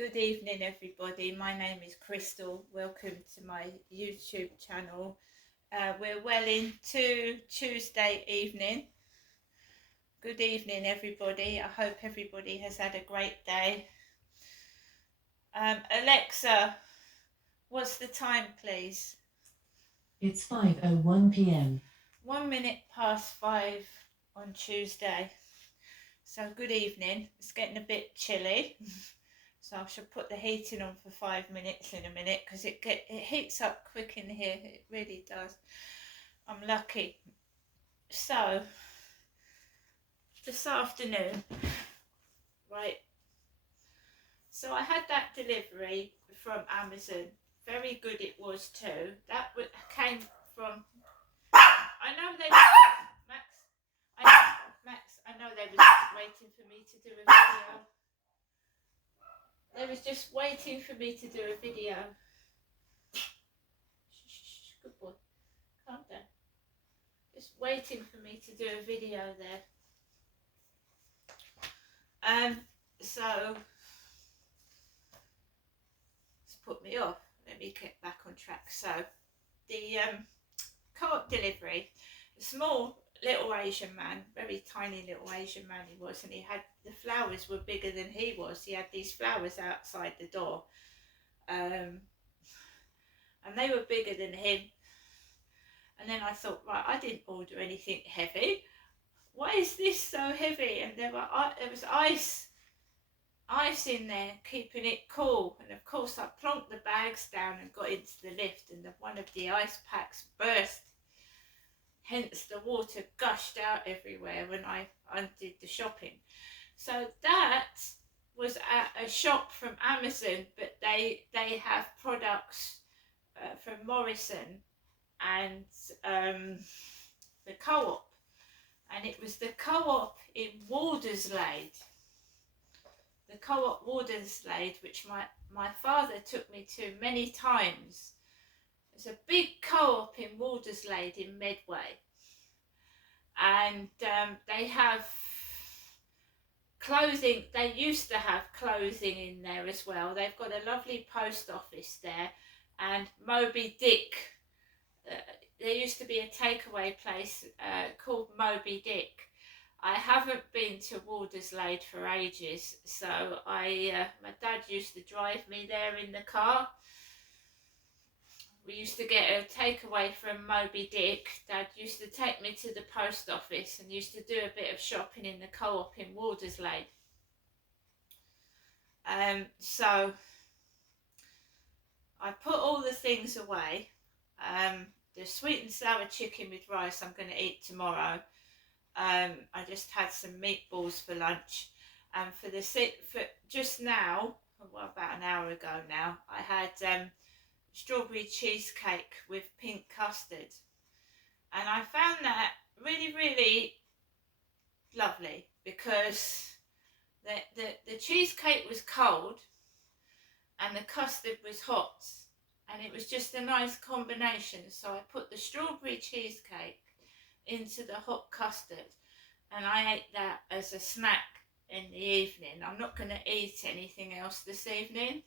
Good evening, everybody. My name is Crystal. Welcome to my YouTube channel. We're well into Tuesday evening. Good evening, everybody. I hope everybody has had a great day. Alexa, what's the time, please? It's 5:01 p.m. 1 minute past 5 on Tuesday. So good evening. It's getting a bit chilly. So I should put the heating on for 5 minutes in a minute because it heats up quick in here. It really does. I'm lucky. So this afternoon, right? So I had that delivery from Amazon. Very good it was too. That came from. I know they. Max. I know they were just waiting for me to do a video. They was just waiting for me to do a video. Shh, good boy. Calm down. Just waiting for me to do a video there. So it's put me off. Let me get back on track. So the co-op delivery, a small little Asian man, very tiny little Asian man he was, and he had the flowers were bigger than he was. He had these flowers outside the door, and they were bigger than him. And then I thought, right, I didn't order anything heavy. Why is this so heavy? And there was ice in there, keeping it cool. And of course, I plonked the bags down and got into the lift, and one of the ice packs burst. Hence, the water gushed out everywhere when I undid the shopping. So that was at a shop from Amazon, but they have products from Morrison and the co-op, and it was the co-op in Walderslade. The co-op Walderslade, which my father took me to many times. It's a big co-op in Walderslade in Medway, and they have clothing. They used to have clothing in there as well. They've got a lovely post office there, and Moby Dick. There used to be a takeaway place called Moby Dick. I haven't been to Walderslade for ages, so my dad used to drive me there in the car. We used to get a takeaway from Moby Dick. Dad used to take me to the post office and used to do a bit of shopping in the co-op in Walderslade. So I put all the things away. The sweet and sour chicken with rice I'm going to eat tomorrow. I just had some meatballs for lunch. And for just now, well, about an hour ago now, I had strawberry cheesecake with pink custard, and I found that really, really lovely because the cheesecake was cold and the custard was hot, and it was just a nice combination. So I put the strawberry cheesecake into the hot custard, and I ate that as a snack in the evening. I'm not going to eat anything else this evening.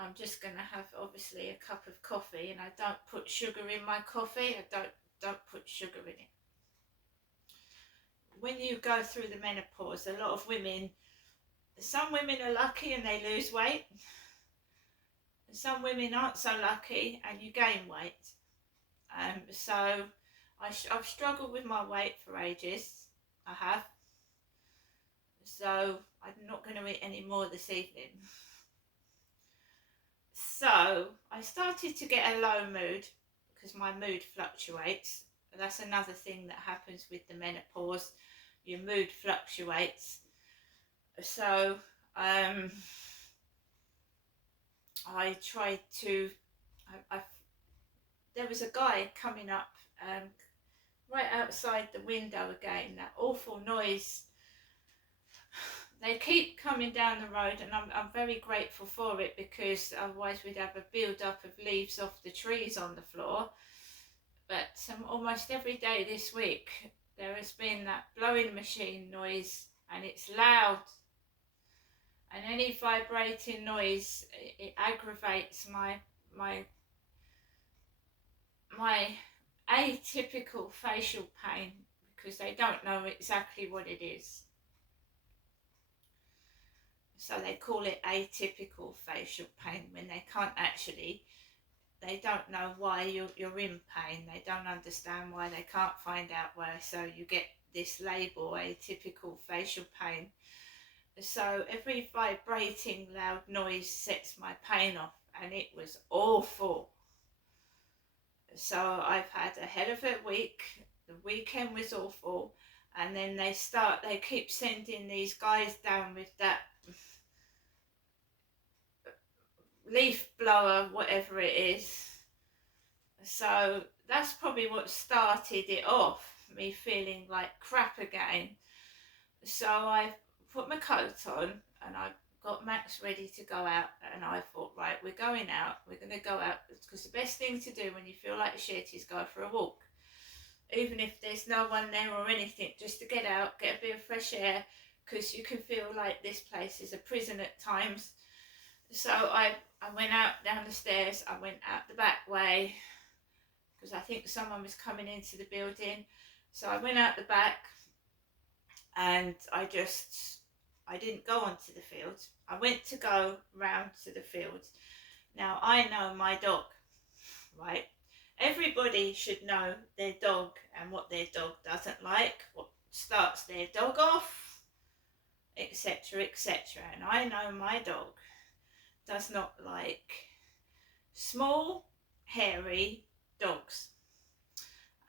I'm just going to have obviously a cup of coffee, and I don't put sugar in my coffee. I don't put sugar in it. When you go through the menopause, a lot of women, some women are lucky and they lose weight. Some women aren't so lucky and you gain weight. So I've struggled with my weight for ages. I have. So I'm not going to eat any more this evening. So I started to get a low mood because my mood fluctuates. That's another thing that happens with the menopause. Your mood fluctuates. So I tried to. There was a guy coming up right outside the window again. That awful noise. They keep coming down the road, and I'm very grateful for it, because otherwise we'd have a build-up of leaves off the trees on the floor. But almost every day this week there has been that blowing machine noise, and it's loud. and any vibrating noise, it aggravates my atypical facial pain, because they don't know exactly what it is. So they call it atypical facial pain when they can't actually, they don't know why you're in pain. They don't understand why, they can't find out why. So you get this label, atypical facial pain. So every vibrating loud noise sets my pain off, and it was awful. So I've had a hell of a week. The weekend was awful, and then they keep sending these guys down with that leaf blower, whatever it is. So that's probably what started it off, me feeling like crap again. So I put my coat on and I got Max ready to go out, and I thought, right, we're going out, we're going to go out, because the best thing to do when you feel like shit is go for a walk, even if there's no one there or anything, just to get out, get a bit of fresh air, because you can feel like this place is a prison at times. So I went out down the stairs, I went out the back way, because I think someone was coming into the building. So I went out the back, and I didn't go onto the field. I went to go round to the field. Now, I know my dog, right? Everybody should know their dog and what their dog doesn't like, what starts their dog off, etc., etc. And I know my dog does not like small, hairy dogs.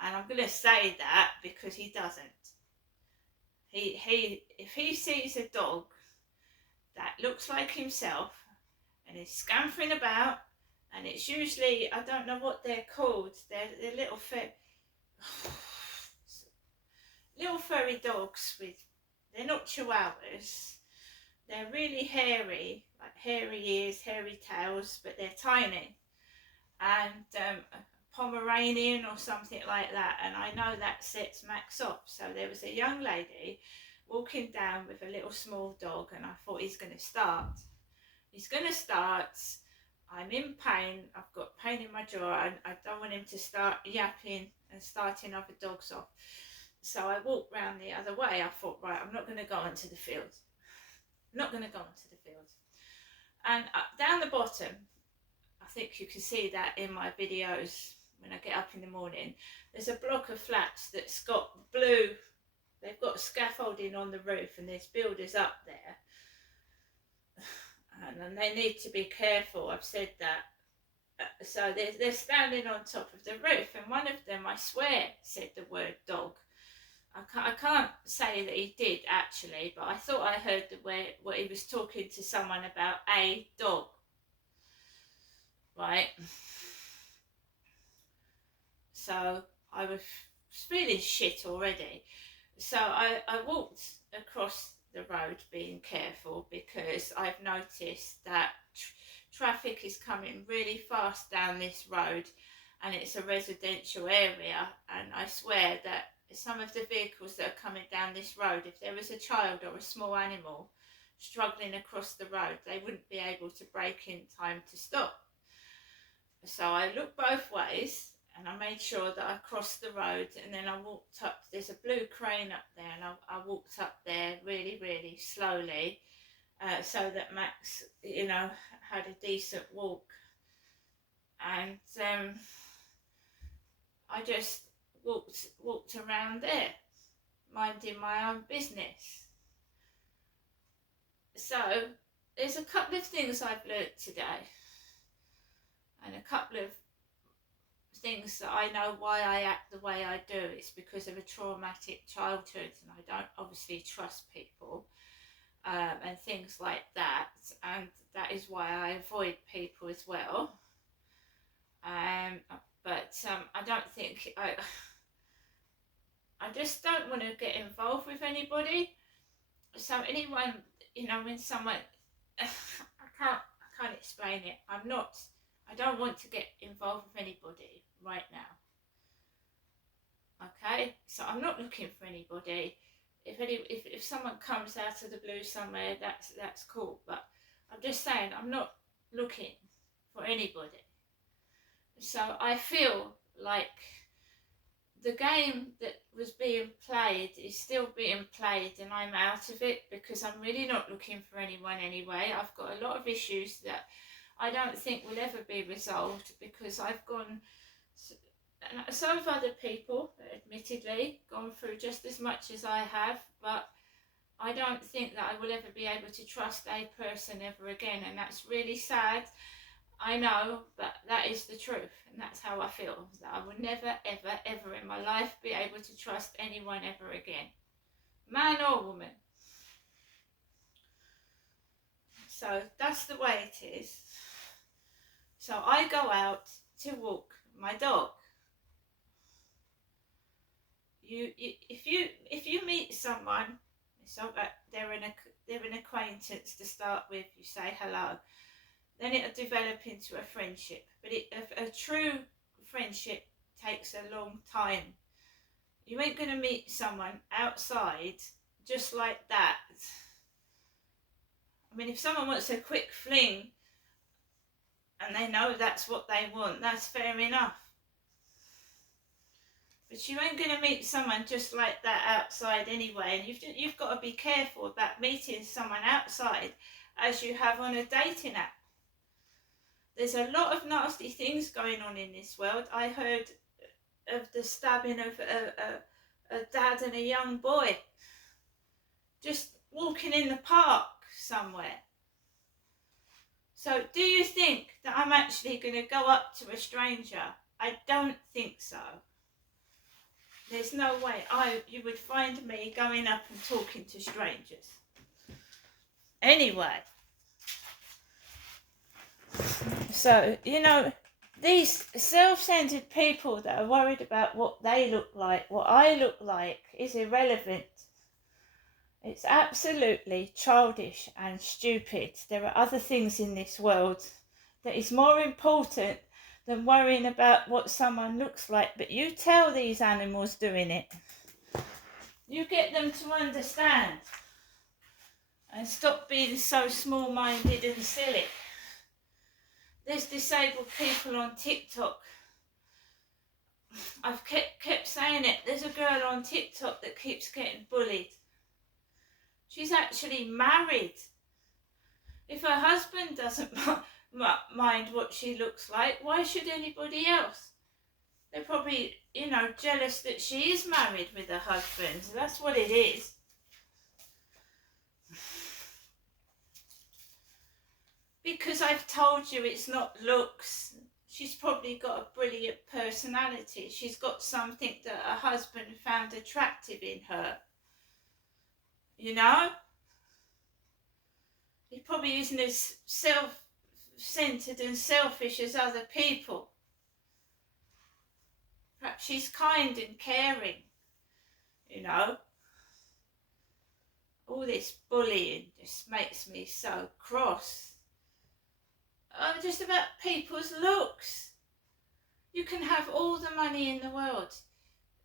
And I'm going to say that because he doesn't. If he sees a dog that looks like himself and is scampering about, and it's usually, I don't know what they're called, they're little furry dogs they're not chihuahuas, they're really hairy, like hairy ears, hairy tails, but they're tiny, and Pomeranian or something like that, and I know that sets Max off. So there was a young lady walking down with a little small dog, and I thought, he's going to start, I'm in pain, I've got pain in my jaw, and I don't want him to start yapping and starting other dogs off. So I walked round the other way. I thought, right, I'm not going to go onto the field, and down the bottom, I think you can see that in my videos when I get up in the morning, there's a block of flats that's got blue, they've got scaffolding on the roof, and there's builders up there, and they need to be careful, I've said that. So they're standing on top of the roof, and one of them, I swear, said the word dog. I can't say that he did actually, but I thought I heard what he was talking to someone about, a dog, right? So I was feeling shit already. So I walked across the road being careful, because I've noticed that traffic is coming really fast down this road, and it's a residential area, and I swear that some of the vehicles that are coming down this road, if there was a child or a small animal struggling across the road, they wouldn't be able to brake in time to stop. So I looked both ways, and I made sure that I crossed the road, and then I walked up, there's a blue crane up there, and I walked up there really, really slowly, so that Max, had a decent walk. And I just walked around there, minding my own business. So there's a couple of things I've learnt today, and a couple of things that I know why I act the way I do. It's because of a traumatic childhood, and I don't obviously trust people, and things like that, and that is why I avoid people as well. But I don't think I just don't want to get involved with anybody. So anyone, when someone, I can't explain it. I don't want to get involved with anybody right now. Okay, so I'm not looking for anybody. if someone comes out of the blue somewhere, that's cool. But I'm just saying, I'm not looking for anybody. So I feel like the game that was being played is still being played, and I'm out of it because I'm really not looking for anyone anyway. I've got a lot of issues that I don't think will ever be resolved because I've gone, and so have other people, admittedly, gone through just as much as I have, but I don't think that I will ever be able to trust a person ever again, and that's really sad. I know, but that is the truth, and that's how I feel, that I will never, ever, ever in my life be able to trust anyone ever again, man or woman. So that's the way it is. So I go out to walk my dog. If you meet someone, so that they're an acquaintance to start with, you say hello. Then it'll develop into a friendship. But a true friendship takes a long time. You ain't going to meet someone outside just like that. I mean, if someone wants a quick fling and they know that's what they want, that's fair enough. But you ain't going to meet someone just like that outside anyway. And you've got to be careful about meeting someone outside as you have on a dating app. There's a lot of nasty things going on in this world. I heard of the stabbing of a dad and a young boy just walking in the park somewhere. So do you think that I'm actually going to go up to a stranger? I don't think so. There's no way you would find me going up and talking to strangers. Anyway. So, these self-centered people that are worried about what they look like, what I look like, is irrelevant. It's absolutely childish and stupid. There are other things in this world that is more important than worrying about what someone looks like. But you tell these animals doing it. You get them to understand and stop being so small-minded and silly. There's disabled people on TikTok. I've kept saying it. There's a girl on TikTok that keeps getting bullied. She's actually married. If her husband doesn't mind what she looks like, why should anybody else? They're probably, jealous that she is married with her husband. That's what it is. Because I've told you it's not looks. She's probably got a brilliant personality. She's got something that her husband found attractive in her. He probably isn't as self-centered and selfish as other people. Perhaps she's kind and caring. All this bullying just makes me so cross. Just about people's looks. You can have all the money in the world.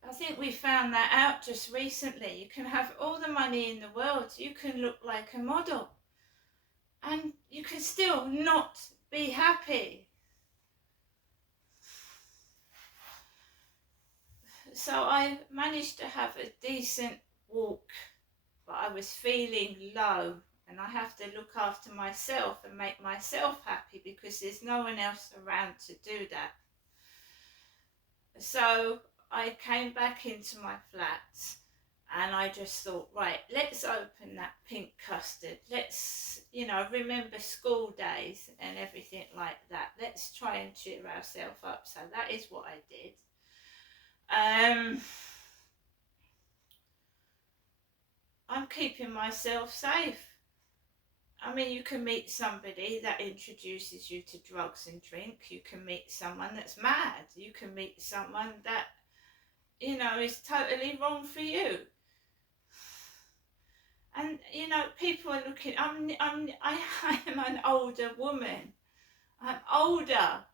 I think we found that out just recently. You can have all the money in the world. You can look like a model. And you can still not be happy. So I managed to have a decent walk, but I was feeling low. And I have to look after myself and make myself happy because there's no one else around to do that. So I came back into my flat and I just thought, right, let's open that pink custard. Let's, remember school days and everything like that. Let's try and cheer ourselves up. So that is what I did. I'm keeping myself safe. I mean, you can meet somebody that introduces you to drugs and drink. You can meet someone that's mad. You can meet someone that, is totally wrong for you. And, people are looking, I am an older woman. I'm older.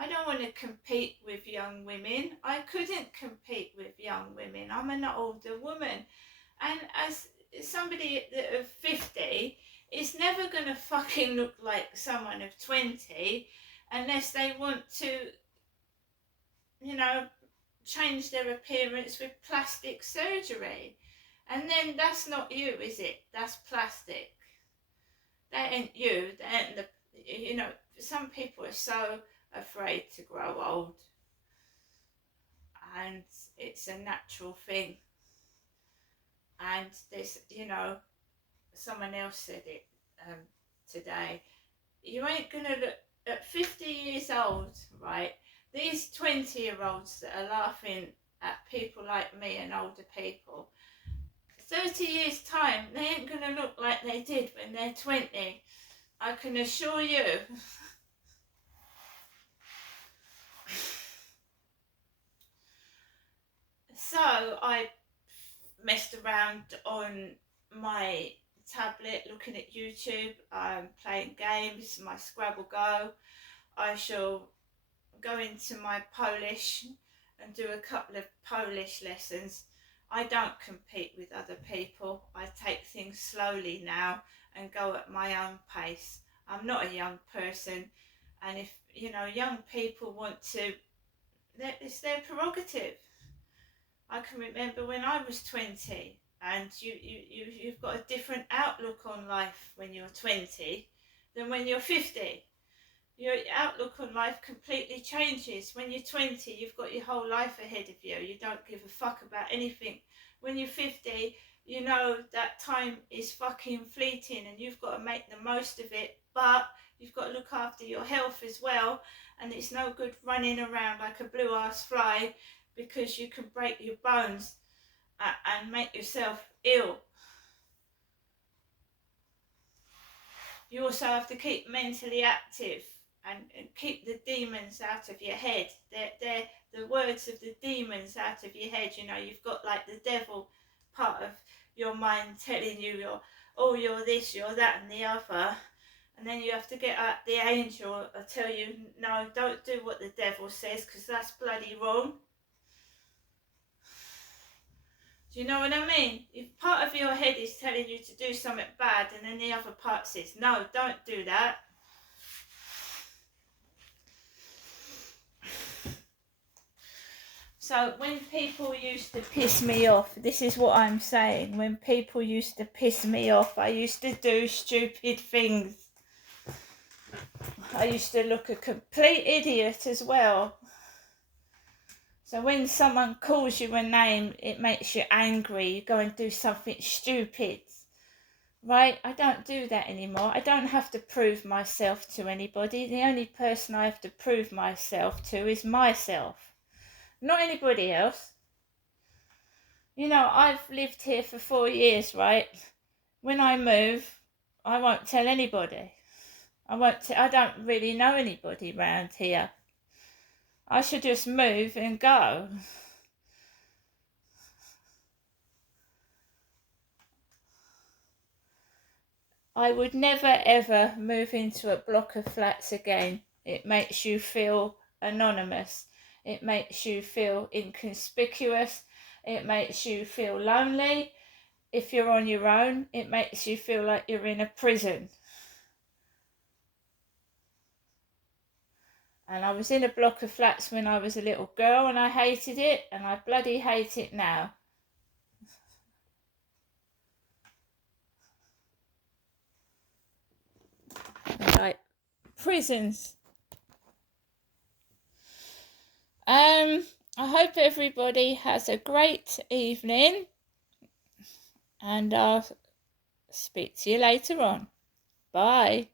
I don't want to compete with young women. I couldn't compete with young women. I'm an older woman. And as somebody of 50 is never going to fucking look like someone of 20 unless they want to, you know, change their appearance with plastic surgery. And then that's not you, is it? That's plastic. That ain't you. That ain't the, you know, some people are so afraid to grow old. And it's a natural thing. And there's, you know, someone else said it today. You ain't going to look at 50 years old, right? These 20-year-olds that are laughing at people like me and older people, 30 years' time, they ain't going to look like they did when they're 20. I can assure you. So I messed around on my tablet looking at YouTube, playing games, my Scrabble Go. I shall go into my Polish and do a couple of Polish lessons. I don't compete with other people. I take things slowly now and go at my own pace. I'm not a young person, and if, you know, young people want to, it's their prerogative. I can remember when I was 20, and you've got a different outlook on life when you're 20 than when you're 50. Your outlook on life completely changes. When you're 20, you've got your whole life ahead of you. You don't give a fuck about anything. When you're 50, you know that time is fucking fleeting and you've got to make the most of it, but you've got to look after your health as well, and it's no good running around like a blue ass fly, because you can break your bones and make yourself ill. You also have to keep mentally active and keep the demons out of your head. They're the words of the demons out of your head. You know, you've got like the devil part of your mind telling you you're this, you're that and the other. And then you have to get out the angel or tell you, no, don't do what the devil says, because that's bloody wrong. Do you know what I mean? If part of your head is telling you to do something bad and then the other part says, no, don't do that. So when people used to piss me off, this is what I'm saying. When people used to piss me off, I used to do stupid things. I used to look a complete idiot as well. So when someone calls you a name, it makes you angry. You go and do something stupid, right? I don't do that anymore. I don't have to prove myself to anybody. The only person I have to prove myself to is myself, not anybody else. You know, I've lived here for 4 years, right? When I move, I won't tell anybody. I don't really know anybody around here. I should just move and go. I would never ever move into a block of flats again. It makes you feel anonymous. It makes you feel inconspicuous. It makes you feel lonely. If you're on your own, it makes you feel like you're in a prison. And I was in a block of flats when I was a little girl and I hated it, and I bloody hate it now. Like prisons. I hope everybody has a great evening, and I'll speak to you later on. Bye.